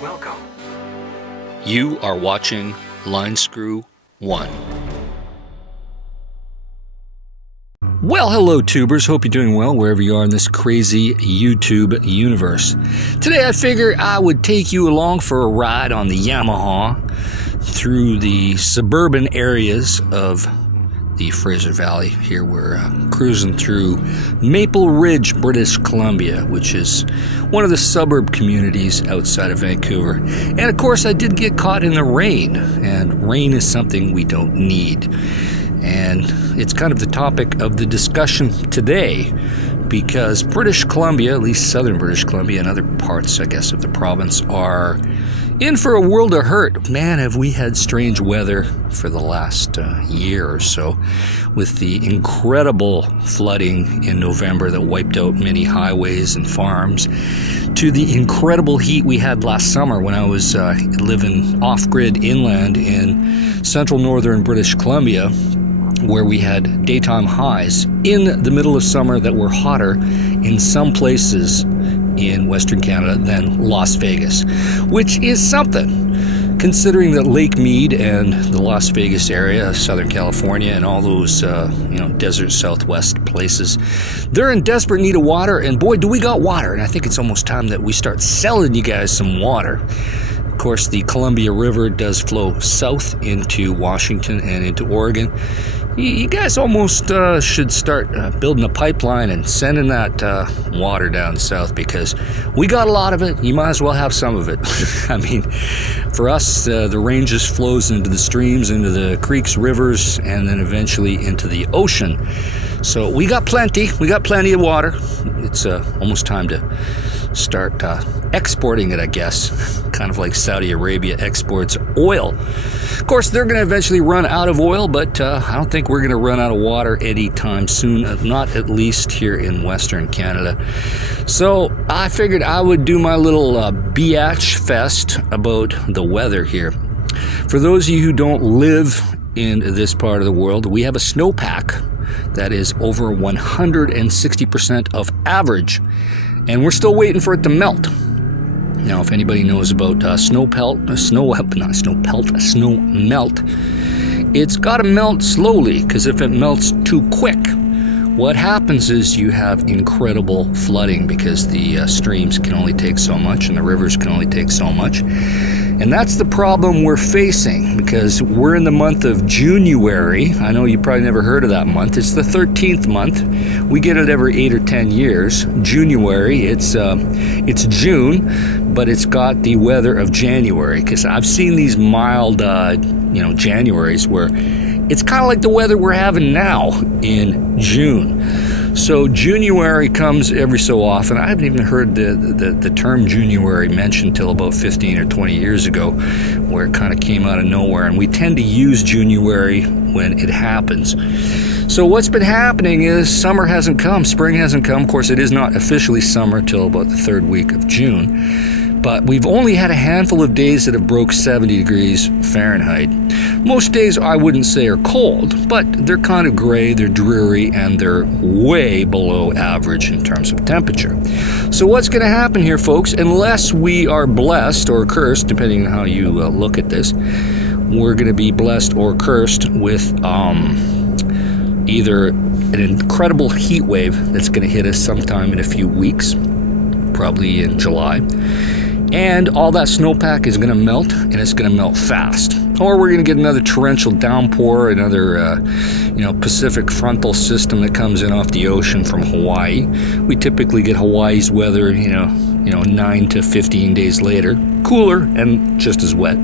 Welcome. You are watching Line Screw 1. Well, hello tubers. Hope you're doing well wherever you are in this crazy YouTube universe. Today I figured I would take you along for a ride on the Yamaha through the suburban areas of the Fraser Valley. Here we're cruising through Maple Ridge, British Columbia, which is one of the suburb communities outside of Vancouver. And of course I did get caught in the rain, and rain is something we don't need. And it's kind of the topic of the discussion today because British Columbia, at least southern British Columbia and other parts, I guess, of the province are in for a world of hurt. Man, have we had strange weather for the last year or so, with the incredible flooding in November that wiped out many highways and farms, to the incredible heat we had last summer when I was living off-grid inland in central northern British Columbia, where we had daytime highs in the middle of summer that were hotter in some places in Western Canada than Las Vegas, which is something, considering that Lake Mead and the Las Vegas area, Southern California, and all those desert Southwest places, they're in desperate need of water, and boy, do we got water. And I think it's almost time that we start selling you guys some water. Of course, the Columbia River does flow south into Washington and into Oregon. You guys almost should start building a pipeline and sending that water down south, because we got a lot of it. You might as well have some of it. I mean, for us, the rain just flows into the streams, into the creeks, rivers, and then eventually into the ocean. So we got plenty. We got plenty of water. It's almost time to start exporting it, I guess. Kind of like Saudi Arabia exports oil. Of course, they're going to eventually run out of oil, but I don't think we're going to run out of water anytime soon, not at least here in Western Canada. So I figured I would do my little biatch fest about the weather here. For those of you who don't live in this part of the world, we have a snowpack that is over 160% of average, and we're still waiting for it to melt. Now, if anybody knows about snow melt, it's got to melt slowly, because if it melts too quick, what happens is you have incredible flooding, because the streams can only take so much and the rivers can only take so much. And that's the problem we're facing, because we're in the month of January. I know you probably never heard of that month. It's the 13th month. We get it every 8 or 10 years. January, it's June, but it's got the weather of January, because I've seen these mild, Januaries where it's kind of like the weather we're having now in June. So January comes every so often. I haven't even heard the term January mentioned till about 15 or 20 years ago, where it kind of came out of nowhere. And we tend to use January when it happens. So what's been happening is summer hasn't come, spring hasn't come. Of course, it is not officially summer till about the third week of June. But we've only had a handful of days that have broke 70 degrees Fahrenheit. Most days I wouldn't say are cold, but they're kind of gray, they're dreary, and they're way below average in terms of temperature. So what's going to happen here, folks, unless we are blessed or cursed, depending on how you look at this, we're going to be blessed or cursed with either an incredible heat wave that's going to hit us sometime in a few weeks, probably in July, and all that snowpack is going to melt, and it's going to melt fast. Or we're going to get another torrential downpour, another Pacific frontal system that comes in off the ocean from Hawaii. We typically get Hawaii's weather, 9 to 15 days later, cooler and just as wet.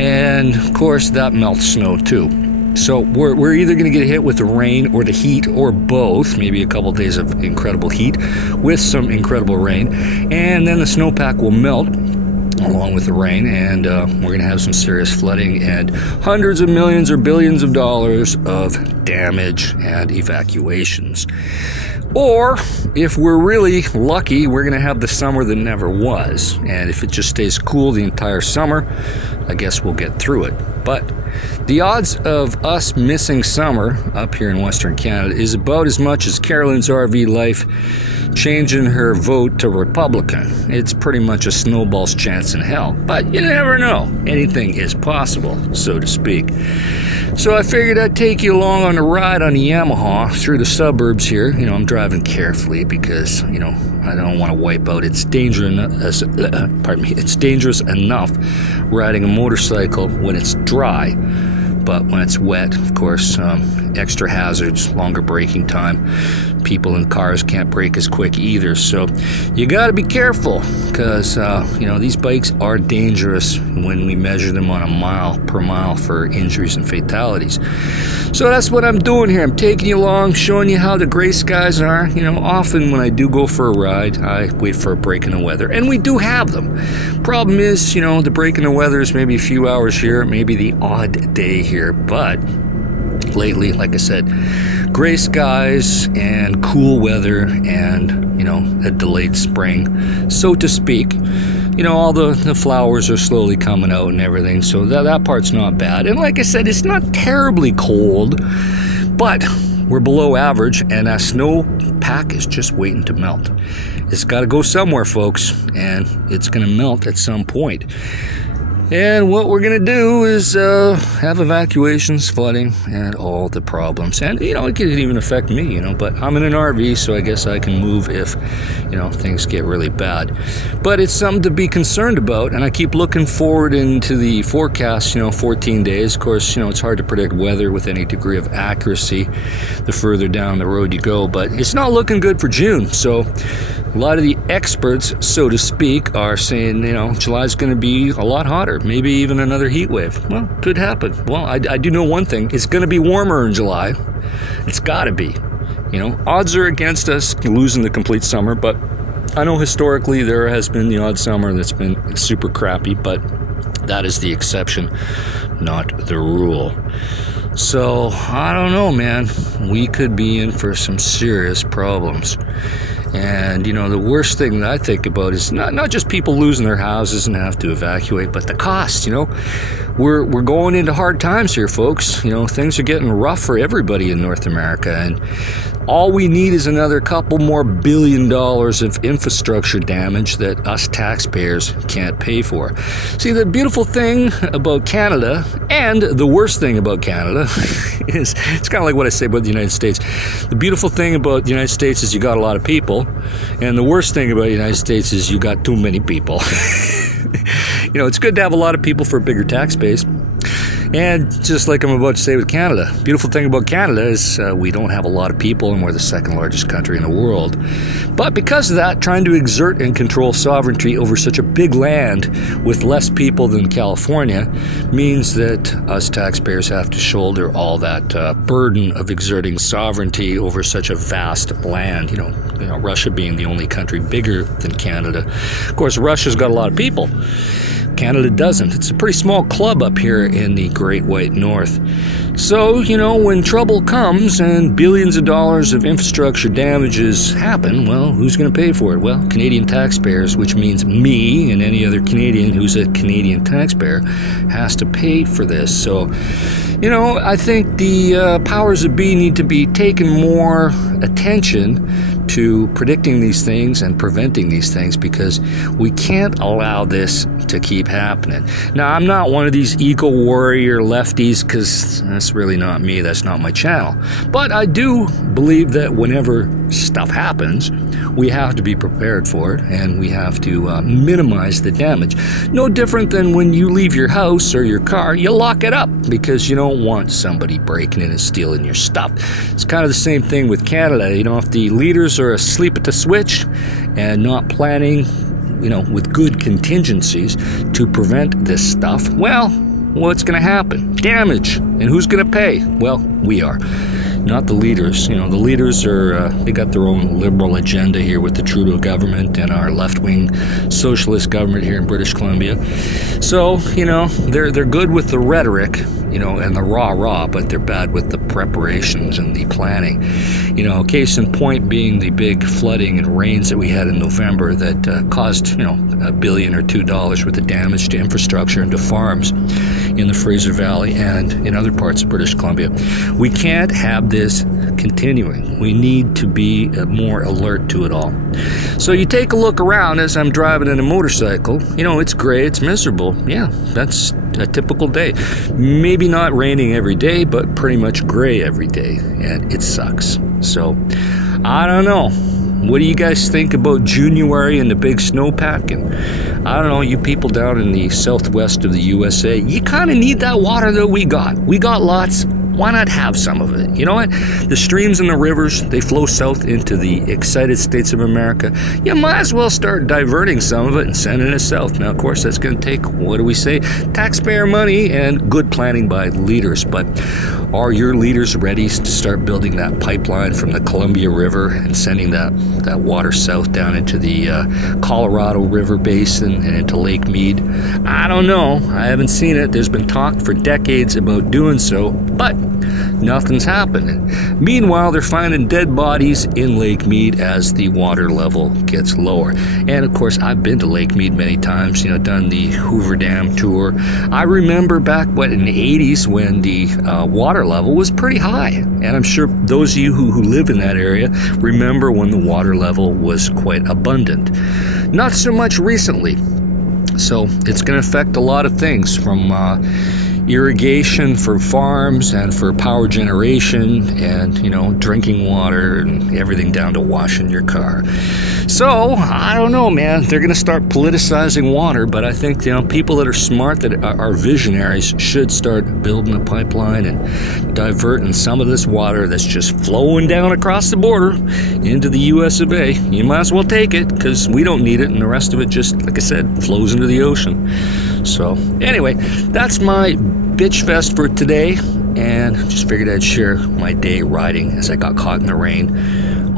And of course that melts snow too. So we're either going to get hit with the rain or the heat, or both, maybe a couple days of incredible heat with some incredible rain, and then the snowpack will melt along with the rain, and we're going to have some serious flooding and hundreds of millions or billions of dollars of damage and evacuations. Or, if we're really lucky, we're going to have the summer that never was. And if it just stays cool the entire summer, I guess we'll get through it. But the odds of us missing summer up here in Western Canada is about as much as Carolyn's RV life changing her vote to Republican. It's pretty much a snowball's chance in hell. But you never know. Anything is possible, so to speak. So I figured I'd take you along on a ride on the Yamaha through the suburbs here. I'm driving carefully because, I don't want to wipe out. It's dangerous enough riding a motorcycle when it's dry. But when it's wet, of course, extra hazards, longer braking time. People in cars can't brake as quick either. So you got to be careful because, these bikes are dangerous when we measure them on a mile per mile for injuries and fatalities. So that's what I'm doing here. I'm taking you along, showing you how the gray skies are. Often when I do go for a ride, I wait for a break in the weather. And we do have them. Problem is, the break in the weather is maybe a few hours here, maybe the odd day here. But lately, like I said, gray skies and cool weather and, a delayed spring, so to speak. All the flowers are slowly coming out and everything, so that part's not bad. And like I said, it's not terribly cold, but we're below average, and that snowpack is just waiting to melt. It's got to go somewhere, folks, and it's going to melt at some point. And what we're going to do is have evacuations, flooding, and all the problems. And, it can even affect me, but I'm in an RV, so I guess I can move if, things get really bad. But it's something to be concerned about, and I keep looking forward into the forecast, 14 days. Of course, it's hard to predict weather with any degree of accuracy the further down the road you go, but it's not looking good for June. So a lot of the experts, so to speak, are saying, July's going to be a lot hotter. Maybe even another heat wave. Well, could happen. Well, I do know one thing. It's going to be warmer in July. It's got to be. Odds are against us losing the complete summer, but I know historically there has been the odd summer that's been super crappy, but that is the exception, not the rule. So, I don't know, man. We could be in for some serious problems. And, the worst thing that I think about is not just people losing their houses and have to evacuate, but the cost, We're going into hard times here, folks. Things are getting rough for everybody in North America. And all we need is another couple more $1 billion of infrastructure damage that us taxpayers can't pay for. See, the beautiful thing about Canada, and the worst thing about Canada, is it's kind of like what I say about the United States. The beautiful thing about the United States is you got a lot of people, and the worst thing about the United States is you got too many people. It's good to have a lot of people for a bigger tax base. And just like I'm about to say with Canada, beautiful thing about Canada is we don't have a lot of people and we're the second largest country in the world. But because of that, trying to exert and control sovereignty over such a big land with less people than California means that us taxpayers have to shoulder all that burden of exerting sovereignty over such a vast land. Russia being the only country bigger than Canada. Of course, Russia's got a lot of people. Canada doesn't. It's a pretty small club up here in the Great White North. So, when trouble comes and billions of dollars of infrastructure damages happen, well, who's going to pay for it? Well, Canadian taxpayers, which means me and any other Canadian who's a Canadian taxpayer has to pay for this. So, I think the powers that be need to be taking more attention to predicting these things and preventing these things because we can't allow this to keep happening. Now, I'm not one of these eco-warrior lefties because that's really not me. That's not my channel. But I do believe that whenever stuff happens, we have to be prepared for it and we have to minimize the damage. No different than when you leave your house or your car, you lock it up because you don't want somebody breaking in and stealing your stuff. It's kind of the same thing with Canada. If the leaders are asleep at the switch and not planning, with good contingencies to prevent this stuff, well, what's going to happen? Damage. And who's going to pay? Well, we are. Not the leaders. The leaders are, they got their own liberal agenda here with the Trudeau government and our left-wing socialist government here in British Columbia. So, they're good with the rhetoric, and the rah-rah, but they're bad with the preparations and the planning. You know, case in point being the big flooding and rains that we had in November that caused, you know, $1 billion or $2 worth of damage to infrastructure and to farms in the Fraser Valley and in other parts of British Columbia. We can't have this continuing. We need to be more alert to it all. So you take a look around as I'm driving in a motorcycle. You know, it's gray, it's miserable. Yeah, that's a typical day. Maybe not raining every day, but pretty much gray every day, and it sucks. So, I don't know. What do you guys think about January and the big snowpack? And I don't know, you people down in the southwest of the USA, you kind of need that water that we got. We got lots. Why not have some of it? You know what? The streams and the rivers, they flow south into the excited states of America. You might as well start diverting some of it and sending it south. Now, of course, that's going to take, what do we say, taxpayer money and good planning by leaders. But are your leaders ready to start building that pipeline from the Columbia River and sending that water south down into the Colorado River Basin and into Lake Mead? I don't know. I haven't seen it. There's been talk for decades about doing so, but nothing's happening. Meanwhile, they're finding dead bodies in Lake Mead as the water level gets lower. And of course, I've been to Lake Mead many times, you know, done the Hoover Dam tour. I remember back, in the 80s when the water level was pretty high. And I'm sure those of you who live in that area remember when the water level was quite abundant. Not so much recently. So it's going to affect a lot of things from irrigation for farms and for power generation and, you know, drinking water and everything down to washing your car. So, I don't know, man. They're going to start politicizing water, but I think, you know, people that are smart, that are visionaries, should start building a pipeline and diverting some of this water that's just flowing down across the border into the US of A. You might as well take it, because we don't need it, and the rest of it just, like I said, flows into the ocean. So, anyway, that's my bitch fest for today, and just figured I'd share my day riding as I got caught in the rain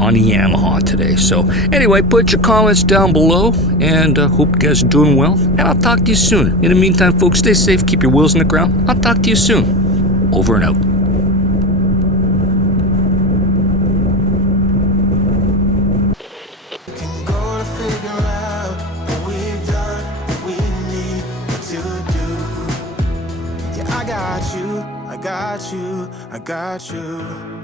on a Yamaha today. So anyway, put your comments down below, and hope you guys are doing well, and I'll talk to you soon. In the meantime, folks, stay safe, keep your wheels in the ground. I'll talk to you soon. Over and out. I got you.